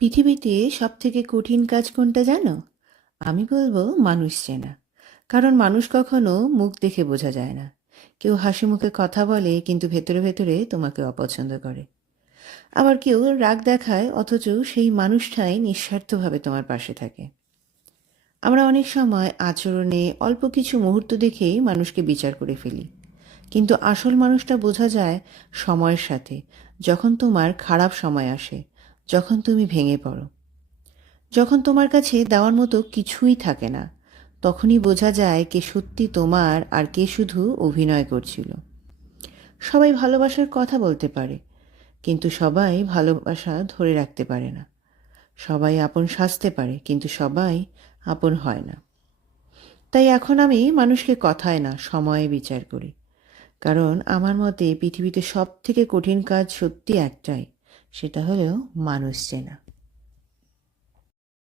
পৃথিবীতে সবথেকে কঠিন কাজ কোনটা জানো? আমি বলবো মানুষ চেনা। কারণ মানুষ কখনো মুখ দেখে বোঝা যায় না। কেউ হাসি মুখে কথা বলে কিন্তু ভেতরে ভেতরে তোমাকে অপছন্দ করে। আবার কেউ রাগ দেখায় অথচ সেই মানুষটাই নিঃস্বার্থভাবে তোমার পাশে থাকে। আমরা অনেক সময় আচরণে অল্প কিছু মুহূর্ত দেখেই মানুষকে বিচার করে ফেলি, কিন্তু আসল মানুষটা বোঝা যায় সময়ের সাথে। যখন তোমার খারাপ সময় আসে, যখন তুমি ভেঙে পড়ো, যখন তোমার কাছে দেওয়ার মতো কিছুই থাকে না, তখনই বোঝা যায় কে সত্যি তোমার আর কে শুধু অভিনয় করছিল। সবাই ভালোবাসার কথা বলতে পারে, কিন্তু সবাই ভালোবাসা ধরে রাখতে পারে না। সবাই আপন সাজতে পারে, কিন্তু সবাই আপন হয় না। তাই এখন আমি মানুষকে কথায় না, সময়ে বিচার করি। কারণ আমার মতে পৃথিবীতে সব থেকে কঠিন কাজ সত্যি একটাই, সেটা হলো মানুষ চেনা।